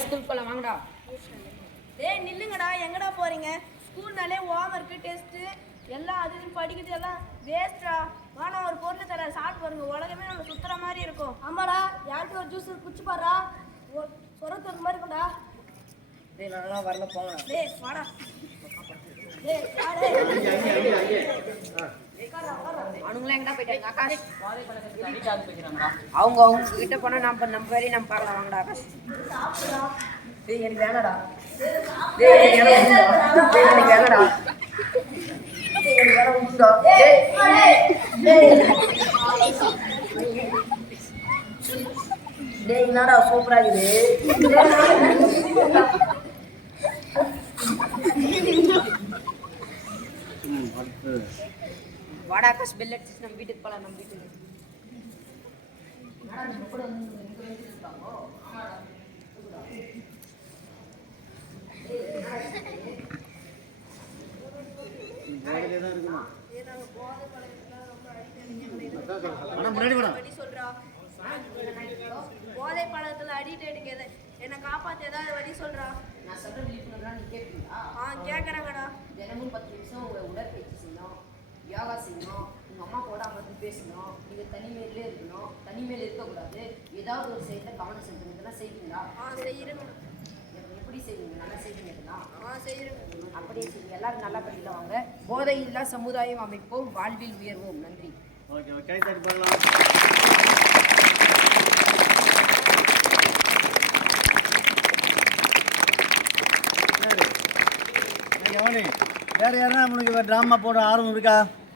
School போலாம் வாங்கடா. டேய் நில்லுங்கடா, எங்கடா போறீங்க? ஸ்கூல்னாலே ஹோம்ஒர்க் டெஸ்ட் எல்லாம் அது படிக்கிறது எல்லாம் வேஸ்டா. வாடா ஒரு பொருள் தர சாப்பிட்டு பாருங்க, உலகமே நம்ம சுத்துற மாதிரி இருக்கும். ஆமாடா, யார்கிட்ட ஒரு ஜூஸ் குடிச்சு பாடுறா, சொரத்துக்கு மாதிரி இருக்கும்டா. டேய் நல்லா வரல போங்க. டேய் வாடா. அவனுங்களாம் எங்கடா போயிட்டாங்க ஆகாஷ்? அவங்க கிட்ட போனா நம்ம வேலையை நம்ம பார்க்கலாம். வாங்கடா ஆகாஷ். டேய் எனக்கு வேணாடா. டேய் எனக்கு வேணாடா. டேய் என்னடா சூப்பரா இருக்குது. வாடா ஆகாஷ், பெல் அடிச்சு நம்ம வீட்டுக்கு போலாம். நம்ம வீட்டுக்கு போதை பழக்கத்துல அடிக்ட் என்ன காப்பாத்து, ஏதாவது வழி சொல்றா. நான் சொல்ற விழிப்புணர்வு நீ கேட்பீங்களா? கேட்கறாங்கடா. தினமும் 10 நிமிஷம் உங்க உடற்பயிற்சி செய்யணும், யோகா செய்யணும், உங்க அம்மா கூட அமர்ந்து பேசணும், நீங்க தனிமையிலே இருக்கணும், தனிமையில இருக்கக்கூடாது, ஏதாவது ஒரு செயலை கவனம் செலுத்தணும். இதெல்லாம் செய்வீங்களா? செய்யறேங்க. எப்படி செய்வீங்க? நல்லா செய்வீங்களா? செய்யறேங்க. அப்படியே செய்யுங்க. எல்லாரும் நல்லா படிக்கலாம் வாங்க. போதை இல்லா சமுதாயம் அமைப்போம், வாழ்வில் உயர்வோம். நன்றி. வேற யாருன்னா உனக்கு ட்ராமா போட ஆர்வம் இருக்கா?